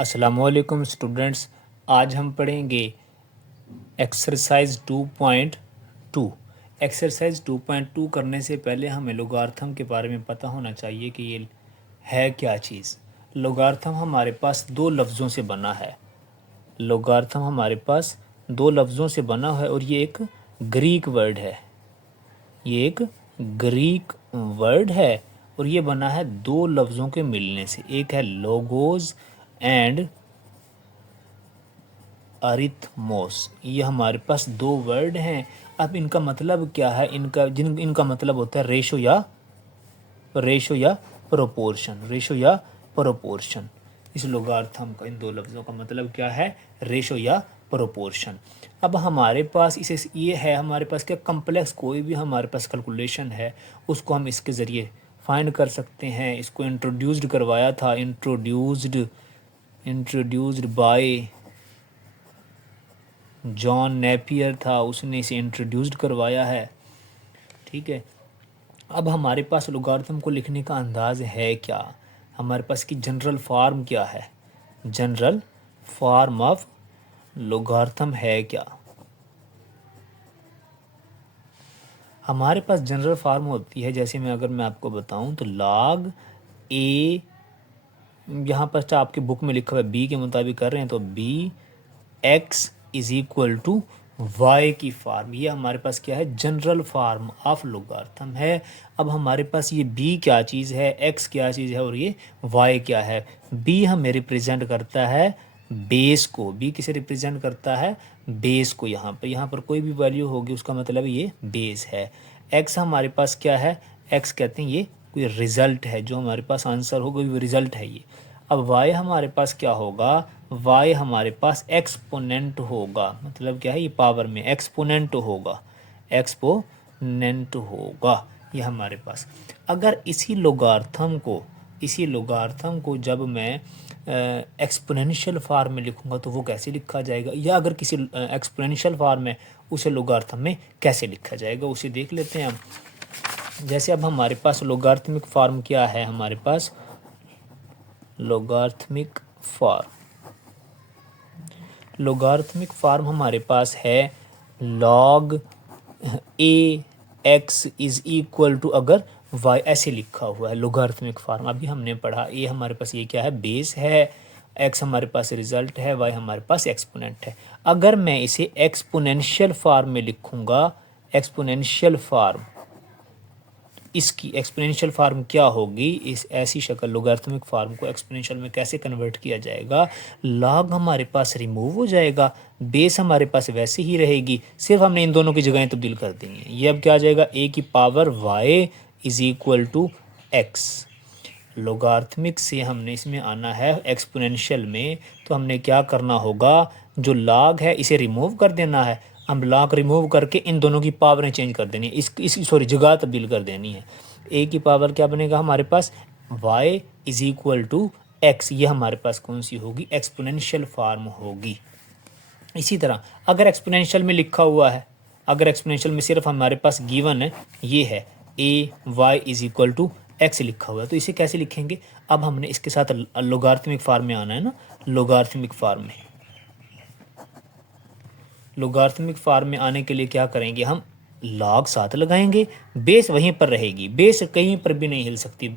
अस्सलामुअलैकुम स्टूडेंट्स, आज हम पढ़ेंगे एक्सरसाइज 2.2। एक्सरसाइज 2.2 करने से पहले हमें लोगार्थम के बारे में पता होना चाहिए कि ये है क्या चीज़। लोगार्थम हमारे पास दो लफ्ज़ों से बना है। लोगार्थम हमारे पास दो लफ्ज़ों से बना है और ये एक ग्रीक वर्ड है। ये एक ग्रीक वर्ड है और ये बना है दो लफ्ज़ों के मिलने से। एक है लोगोस एंड अरिथमोस। ये हमारे पास दो वर्ड हैं। अब इनका मतलब क्या है? इनका मतलब होता है रेशो या प्रोपोर्शन। इस लोगार्थम का इन दो लफ्ज़ों का मतलब क्या है? रेशो या प्रोपोर्शन। अब हमारे पास ये है, हमारे पास क्या कम्प्लेक्स कोई भी हमारे पास कैलकुलेशन है उसको हम इसके ज़रिए फाइंड कर सकते हैं। इसको इंट्रोड्यूस्ड करवाया था, इंट्रोड्यूस्ड बाय जॉन नेपियर था, उसने इसे इंट्रोड्यूस्ड करवाया है। ठीक है। अब हमारे पास लोगारिथम को लिखने का अंदाज़ है क्या? हमारे पास की जनरल फार्म क्या है? जनरल फार्म ऑफ लोगारिथम है क्या? हमारे पास जनरल फार्म होती है, जैसे अगर मैं आपको बताऊं तो log a, यहाँ पर आपकी बुक में लिखा हुआ है b के मुताबिक कर रहे हैं तो b x is equal to Y की फार्म। ये हमारे पास क्या है? जनरल फार्म ऑफ लोगारिथम है। अब हमारे पास ये b क्या चीज़ है, x क्या चीज़ है और ये y क्या है? b हमें रिप्रेजेंट करता है बेस को। b किसे रिप्रेजेंट करता है? बेस को। यहाँ पर कोई भी वैल्यू होगी उसका मतलब ये बेस है। x हमारे पास क्या है? x कहते हैं ये कोई रिज़ल्ट है, जो हमारे पास आंसर होगा वो रिज़ल्ट है ये। अब y हमारे पास क्या होगा? y हमारे पास एक्सपोनेंट होगा। मतलब क्या है? ये पावर में एक्सपोनेंट होगा, ये हमारे पास। अगर इसी लोगार्थम को जब मैं एक्सपोनेंशियल फार्म में लिखूंगा तो वो कैसे लिखा जाएगा, या अगर किसी एक्सपोनेंशियल फार्म में उसे लोगार्थम में कैसे लिखा जाएगा उसे देख लेते हैं हम। जैसे अब हमारे पास लोगार्थमिक फार्म क्या है? हमारे पास लोगार्थमिक फार्म हमारे पास है log a x is equal to, अगर y ऐसे लिखा हुआ है लोगार्थमिक फार्म। अभी हमने पढ़ा a हमारे पास ये क्या है? बेस है, x हमारे पास रिजल्ट है, y हमारे पास एक्सपोनेंट है। अगर मैं इसे एक्सपोनेंशियल फार्म में लिखूंगा, एक्सपोनेंशियल फार्म, इसकी एक्सपोनेंशियल फार्म क्या होगी? इस ऐसी शक्ल लोगारिथमिक फार्म को एक्सपोनेंशियल में कैसे कन्वर्ट किया जाएगा? लॉग हमारे पास रिमूव हो जाएगा, बेस हमारे पास वैसे ही रहेगी, सिर्फ हमने इन दोनों की जगहें तब्दील कर दी हैं। ये अब क्या आ जाएगा? a की power y is equal to x। Logarithmic से हमने इसमें आना है एक्सपोनेंशियल में, तो हमने क्या करना होगा? जो लॉग है इसे रिमूव कर देना है। हम लॉग रिमूव करके इन दोनों की पावरें चेंज कर देनी है, इस जगह तब्दील कर देनी है। a की पावर क्या बनेगा हमारे पास? y is equal to x। ये हमारे पास कौन सी होगी? एक्सपोनेंशियल फार्म होगी। इसी तरह अगर एक्सपोनेंशियल में लिखा हुआ है, अगर एक्सपोनेंशियल में सिर्फ हमारे पास गिवन है ये है a y is equal to x लिखा हुआ है, तो इसे कैसे लिखेंगे? अब हमने इसके साथ लोगारिथमिक फार्म में आना है ना। लोगारिथमिक फार्म में आने के लिए क्या करेंगे? हम लॉग साथ लगाएंगे, बेस वहीं पर रहेगी, बेस कहीं पर भी नहीं हिल सकती,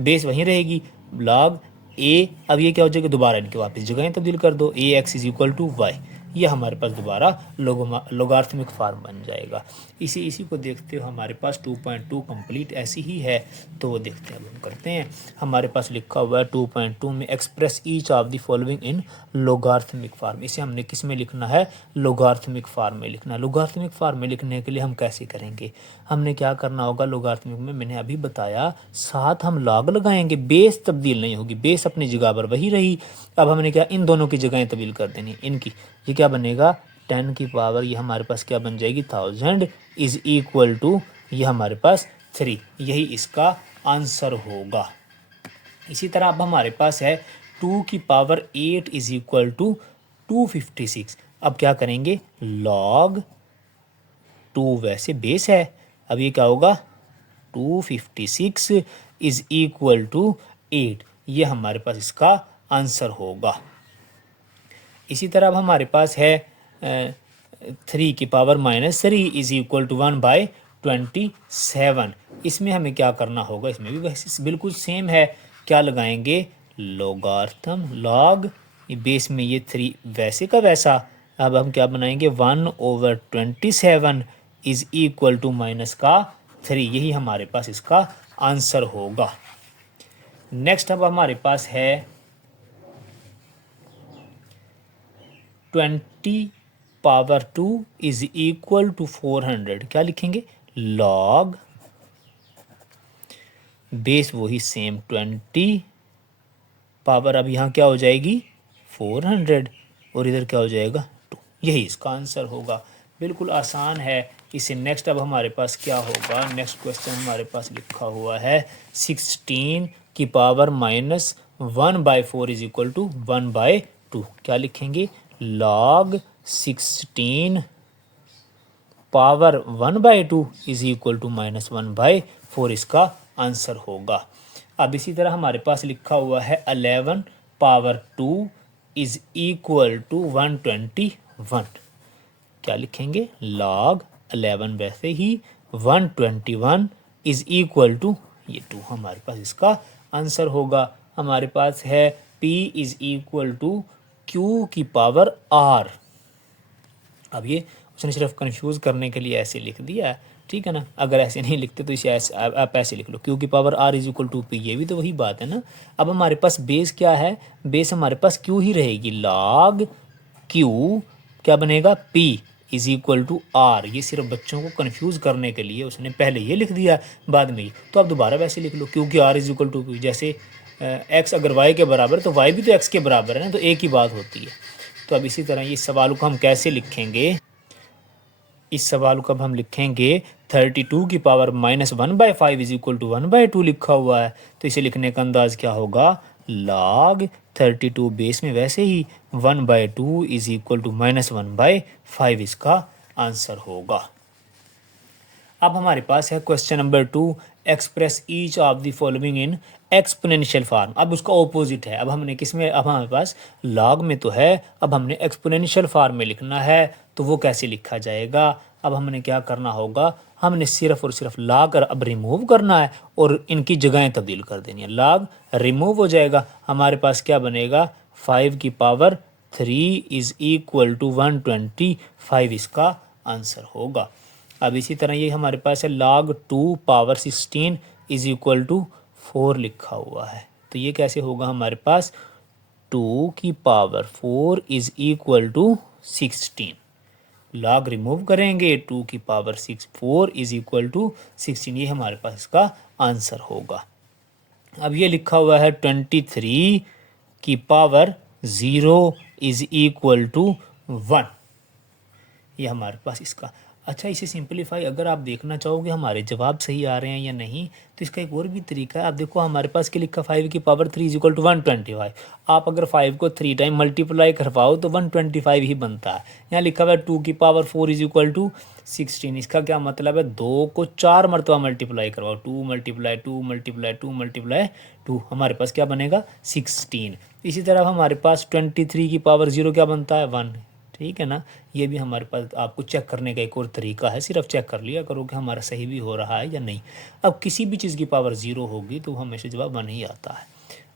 बेस वहीं रहेगी। लॉग a, अब ये क्या हो जाएगा? दोबारा इनके वापस जगहें तब्दील कर दो, a x is equal to y। ये हमारे पास दोबारा लोगारिथमिक फार्म बन जाएगा। इसी को देखते हो हमारे पास 2.2 कंप्लीट ऐसी ही है, तो वो देखते हैं। अब हम करते हैं। हमारे पास लिखा हुआ है 2.2 में express each of the following in logarithmic form. इसे हमने किस में लिखना है? लोगारिथमिक फार्म में लिखना। लोगारिथमिक फार्म में लिखने के लिए हम कैसे करेंगे? हमने क्या करना होगा? लोगारिथमिक में मैंने अभी बताया, साथ हम लॉग लगाएंगे, बेस तब्दील नहीं होगी, बेस अपनी जगह पर वही रही। अब हमने क्या? इन दोनों की जगहें तब्दील कर देनी, इनकी। ये क्या बनेगा? 10 की पावर, ये हमारे पास क्या बन जाएगी? 1000 इज इक्वल टू, ये हमारे पास 3। यही इसका आंसर होगा। इसी तरह अब हमारे पास है 2 की पावर 8 इज इक्वल टू 256। अब क्या करेंगे? लॉग 2 वैसे बेस है, अब ये क्या होगा? 256 इज इक्वल टू 8। ये हमारे पास इसका आंसर होगा। इसी तरह अब हमारे पास है 3 की पावर -3 इज इक्वल टू 1/27। इसमें हमें क्या करना होगा, इसमें भी वैसे बिल्कुल सेम है। क्या लगाएंगे, लोगार्थम लॉग, बेस में ये 3 वैसे का वैसा। अब हम क्या बनाएंगे, 1/27 इज इक्वल टू -3। यही हमारे पास इसका आंसर होगा। नेक्स्ट अब हमारे पास है 20⁻² इज इक्वल टू 400। क्या लिखेंगे, लॉग, बेस वही सेम 20 पावर, अब यहाँ क्या हो जाएगी 400 और इधर क्या हो जाएगा 2। यही इसका आंसर होगा। बिल्कुल आसान है इसे। नेक्स्ट अब हमारे पास क्या होगा, नेक्स्ट क्वेश्चन हमारे पास लिखा हुआ है 16 की पावर -1/4 इज इक्वल टू 1/2। क्या लिखेंगे, log 16 power 1/2 is equal to -1/4 इसका आंसर होगा। अब इसी तरह हमारे पास लिखा हुआ है 11/2 इज इक्वल टू 121। क्या लिखेंगे, लॉग 11 वैसे ही 121 इज इक्वल टू ये 2 हमारे पास इसका आंसर होगा। हमारे पास है P is equal to Q की पावर R। अब ये उसने सिर्फ कंफ्यूज करने के लिए ऐसे लिख दिया है, ठीक है ना। अगर ऐसे नहीं लिखते तो इसे ऐसे आप ऐसे लिख लो, Q की power R is equal to P। ये भी तो वही बात है ना। अब हमारे पास बेस क्या है, बेस हमारे पास Q ही रहेगी। लॉग Q क्या बनेगा, P is equal to R। ये सिर्फ बच्चों को कंफ्यूज करने के लिए उसने पहले ये लिख दिया बाद में ही। तो आप दोबारा वैसे लिख लो, क्योंकि R is equal to P। जैसे x अगर y के बराबर तो y भी तो x के बराबर है ना, तो एक ही बात होती है। तो अब इसी तरह इस सवाल को हम कैसे लिखेंगे, इस सवाल को अब हम लिखेंगे 32 की पावर -1/5 इज इक्वल टू 1/2 लिखा हुआ है। तो इसे लिखने का अंदाज क्या होगा, लॉग 32 बेस में वैसे ही 1/2 इज इक्वल टू -1/5 इसका आंसर होगा। अब हमारे पास है question number 2, express each of the following in exponential form. अब उसका ऑपोजिट है। अब हमने किस में, अब हमारे पास लॉग में तो है, अब हमने एक्सपोनेंशियल फॉर्म में लिखना है। तो वो कैसे लिखा जाएगा, अब हमने क्या करना होगा, हमने सिर्फ और सिर्फ लॉग अब रिमूव करना है और इनकी जगहें तब्दील कर देनी है। लॉग रिमूव हो जाएगा, हमारे पास क्या बनेगा 5 की पावर 3 इज इक्वल टू 125 इसका आंसर होगा। अब इसी तरह ये हमारे पास है log 2 power 16 is equal to 4 लिखा हुआ है। तो ये कैसे होगा, हमारे पास 2 की power 4 is equal to 16। log remove करेंगे, 2 की पावर 4 इज इक्वल टू 16। ये हमारे पास इसका आंसर होगा। अब ये लिखा हुआ है 23 की पावर 0 इज इक्वल टू 1। ये हमारे पास इसका, अच्छा इसे सिंपलीफाई अगर आप देखना चाहोगे हमारे जवाब सही आ रहे हैं या नहीं, तो इसका एक और भी तरीका है। आप देखो हमारे पास क्या लिखा, 5 की पावर 3 इज इक्वल टू 125। आप अगर 5 को 3 टाइम मल्टीप्लाई करवाओ तो 125 ही बनता है। यहाँ लिखा हुआ है 2 की पावर 4 इज इक्वल टू 16। इसका क्या मतलब है, 2 को 4 मरतबा मल्टीप्लाई करवाओ, 2 मल्टीप्लाई 2 मल्टीप्लाई 2 मल्टीप्लाई 2, हमारे पास क्या बनेगा 16। इसी तरह हमारे पास 23 की पावर 0 क्या बनता है 1, ठीक है ना। ये भी हमारे पास आपको चेक करने का एक और तरीका है, सिर्फ चेक कर लिया करो कि हमारा सही भी हो रहा है या नहीं। अब किसी भी चीज़ की पावर 0 होगी तो हमेशा जवाब 1 ही आता है।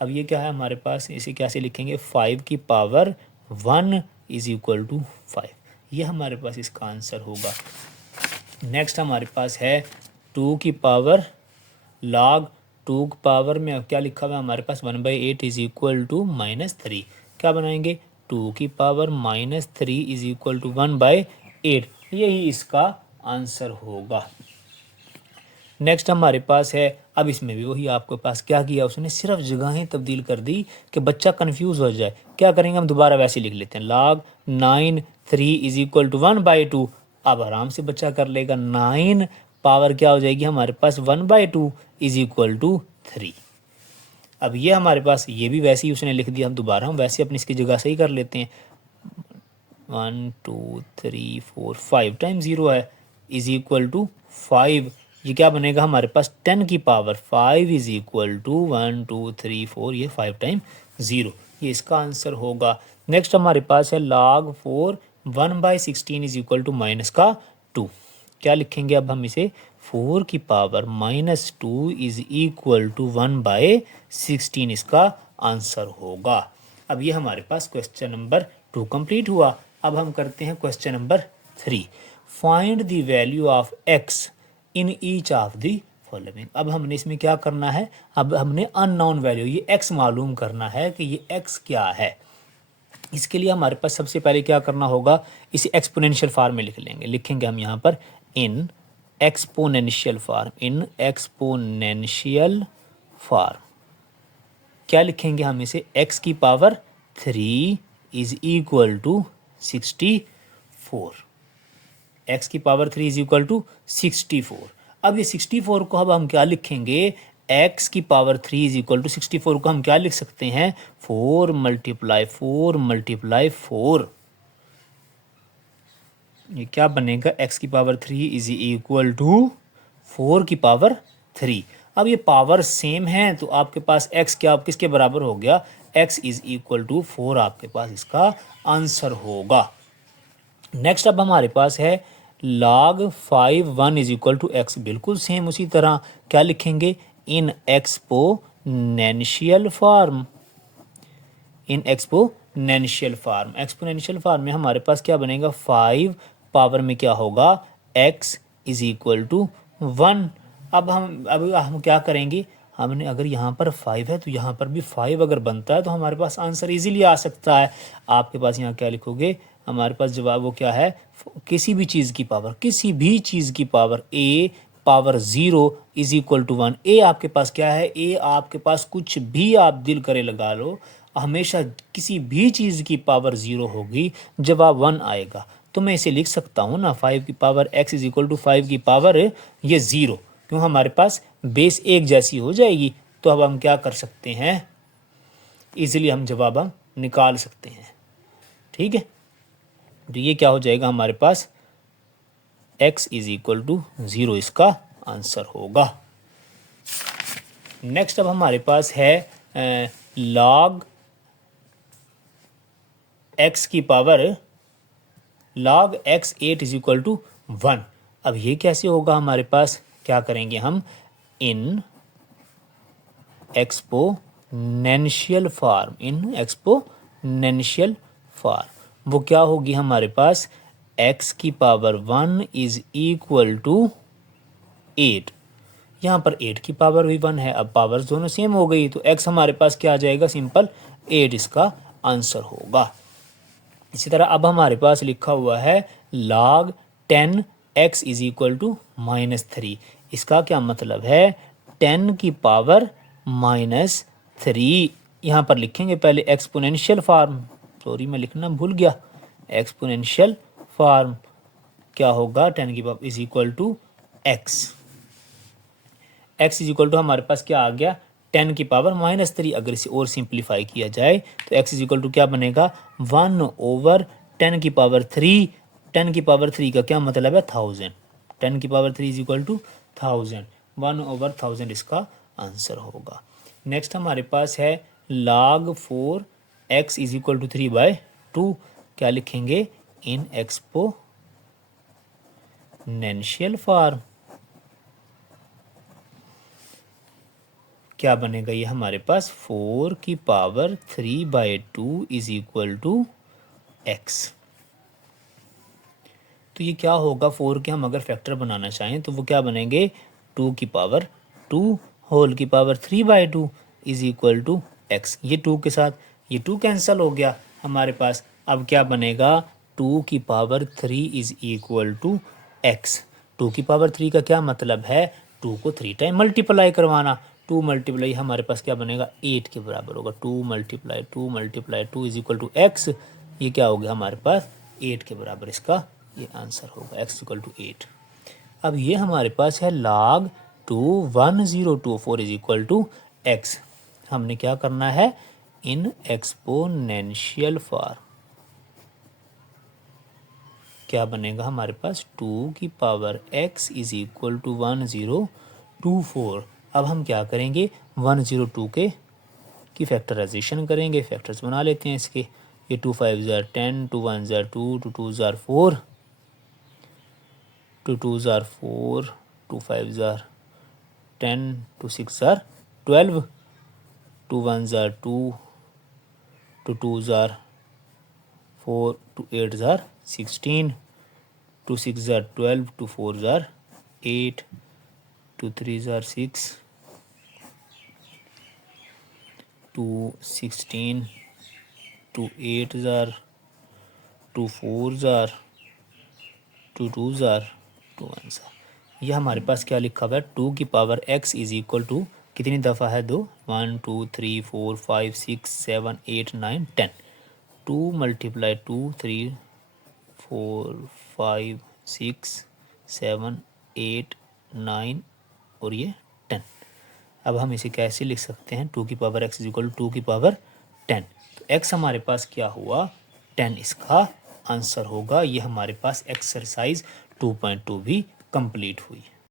अब ये क्या है हमारे पास, इसे कैसे लिखेंगे, 5 की पावर 1 इज इक्वल टू 5। ये हमारे पास इसका आंसर होगा। नेक्स्ट हमारे पास है 2 की पावर log 2 की पावर में क्या लिखा हुआ है हमारे पास 1/8 इज इक्वल टू -3। क्या बनाएंगे, 2 की पावर -3 इज इक्वल टू 1/8। यही इसका आंसर होगा। नेक्स्ट हमारे पास है, अब इसमें भी वही आपके पास क्या किया उसने, सिर्फ जगहें तब्दील कर दी कि बच्चा कंफ्यूज हो जाए। क्या करेंगे, हम दोबारा वैसे लिख लेते हैं, log 9 3 इज इक्वल टू 1/2। अब आराम से बच्चा कर लेगा, 9 पावर क्या हो जाएगी हमारे पास 1/2 इज इक्वल टू 3। अब ये हमारे पास ये भी वैसे ही उसने लिख दिया। हम दोबारा हम वैसे अपनी इसकी जगह सही कर लेते हैं, 1 2 3 4 5 टाइम 0 है इज इक्वल टू 5। ये क्या बनेगा हमारे पास 10 की पावर 5 इज इक्वल टू 1 2 3 4, ये 5 टाइम 0। ये इसका आंसर होगा। नेक्स्ट हमारे पास है log 4 1/16 is equal to minus का 2। क्या लिखेंगे अब हम इसे, 4 की पावर -2 इज इक्वल टू 1/16 इसका आंसर होगा। अब ये हमारे पास क्वेश्चन नंबर 2 कंप्लीट हुआ। अब हम करते हैं question number 3। Find the value of x in each of the following. अब हमने इसमें क्या करना है, अब हमने अननोन वैल्यू ये x मालूम करना है कि ये x क्या है। इसके लिए हमारे पास सबसे पहले क्या करना होगा, इसे एक्सपोनेंशियल फॉर्म में लिख लेंगे। लिखेंगे हम यहाँ पर in exponential form, in exponential form. क्या लिखेंगे हम इसे, x की power 3 is equal to 64। x की पावर 3 इज इक्वल टू 64। अब ये 64 को अब हम क्या लिखेंगे, x की पावर 3 इज इक्वल टू 64 को हम क्या लिख सकते हैं, 4 मल्टीप्लाई 4। ये क्या बनेगा, x की पावर 3 इज इक्वल टू 4 की पावर 3। अब ये पावर सेम है तो आपके पास x क्या किसके बराबर हो गया, x इज इक्वल टू 4 आपके पास इसका आंसर होगा। नेक्स्ट अब हमारे पास है log 5 1 is equal to x। बिल्कुल सेम उसी तरह क्या लिखेंगे, in exponential form, in exponential form. Exponential form में हमारे पास क्या बनेगा, 5 पावर में क्या होगा, x इज इक्वल टू 1। अब हम क्या करेंगे, हमने अगर यहाँ पर 5 है तो यहाँ पर भी 5 अगर बनता है तो हमारे पास आंसर इजीली आ सकता है। आपके पास यहाँ क्या लिखोगे, हमारे पास जवाब वो क्या है, किसी भी चीज़ की पावर, किसी भी चीज़ की power a power 0 is equal to 1। a आपके पास क्या है, a आपके पास कुछ भी आप दिल करे लगा लो, हमेशा किसी भी चीज़ की पावर 0 होगी, जवाब 1 आएगा। तो मैं इसे लिख सकता हूँ ना, 5 की power x is equal to 5 की पावर ये 0, क्यों हमारे पास बेस एक जैसी हो जाएगी। तो अब हम क्या कर सकते हैं, इजीली हम जवाब हम निकाल सकते हैं। ठीक है, तो ये क्या हो जाएगा हमारे पास, x इज इक्वल टू 0 इसका आंसर होगा। नेक्स्ट अब हमारे पास है log x की power log x 8 is equal to 1। अब ये कैसे होगा हमारे पास, क्या करेंगे हम, इन exponential form, in exponential form. वो क्या होगी हमारे पास, x की पावर 1 इज इक्वल टू 8। यहाँ पर 8 की पावर भी 1 है, अब पावर्स दोनों सेम हो गई तो x हमारे पास क्या आ जाएगा, सिंपल 8 इसका आंसर होगा। इसी तरह अब हमारे पास लिखा हुआ है log 10x is equal to -3। इसका क्या मतलब है, 10 की पावर -3। यहाँ पर लिखेंगे पहले एक्सपोनेंशियल फॉर्म, सॉरी मैं लिखना भूल गया, एक्सपोनेंशियल फॉर्म क्या होगा, 10 की power is equal to x। x is equal to हमारे पास क्या आ गया, 10 की पावर -3। अगर इसे और सिंप्लीफाई किया जाए तो x इज इक्वल टू क्या बनेगा, 1/10 की पावर 3। 10 की पावर 3 का क्या मतलब है, 1000। 10 की पावर 3 इज इक्वल टू 1000, 1/1000 इसका आंसर होगा। नेक्स्ट हमारे पास है log 4x is equal to 3/2। क्या लिखेंगे, इन एक्सपोनेंशियल फॉर्म। क्या बनेगा ये हमारे पास, 4 की power 3/2 is equal to x। तो ये क्या होगा, 4 के हम अगर फैक्टर बनाना चाहें तो वो क्या बनेंगे, 2 की पावर 2 होल की power 3/2 is equal to x। ये 2 के साथ ये 2 कैंसिल हो गया हमारे पास। अब क्या बनेगा, 2 की power 3 is equal to x। 2 की पावर 3 का क्या मतलब है, 2 को 3 टाइम मल्टीप्लाई करवाना। 2 मल्टीप्लाई हमारे पास क्या बनेगा, 8 के बराबर होगा। 2 multiply 2 is equal to x। ये क्या हो गया हमारे पास, 8 के बराबर इसका ये आंसर होगा, x इक्वल टू 8। अब ये हमारे पास है log 2 1024 is equal to x। हमने क्या करना है, इन एक्सपोनेंशियल फॉर्म। क्या बनेगा हमारे पास, 2 की power x is equal to 1024। अब हम क्या करेंगे, 102 के की फैक्टराइजेशन करेंगे, फैक्टर्स बना लेते हैं इसके। ये 2 5 ज़ार 10, 2 1 ज़ार 2, 2 2 ज़ार 4, 2 2 ज़ार 4, 2 5 ज़ार 10, 2 6 ज़ार 12, 2 1 ज़ार 2, 2 2 ज़ार 4, 2 8 ज़ार 16, 2 6 ज़ार 12, 2 4 ज़ार 8, 2 3 ज़ार 6, 2 16, 2 8 ज़ार 2 4 ज़ार 2 2 ज़ार 2 1 ज़ार। यह हमारे पास क्या लिखा हुआ है, 2 की power x is equal to कितनी दफ़ा है, 2 1 2 3 4 5 6 7 8 9 10। 2 मल्टीप्लाई 2 3 4 5 6 7 8 9 और ये 10। अब हम इसे कैसे लिख सकते हैं, 2 की power x is equal to 2 की पावर 10। तो x हमारे पास क्या हुआ, 10 इसका आंसर होगा। ये हमारे पास एक्सरसाइज 2.2 भी कंप्लीट हुई।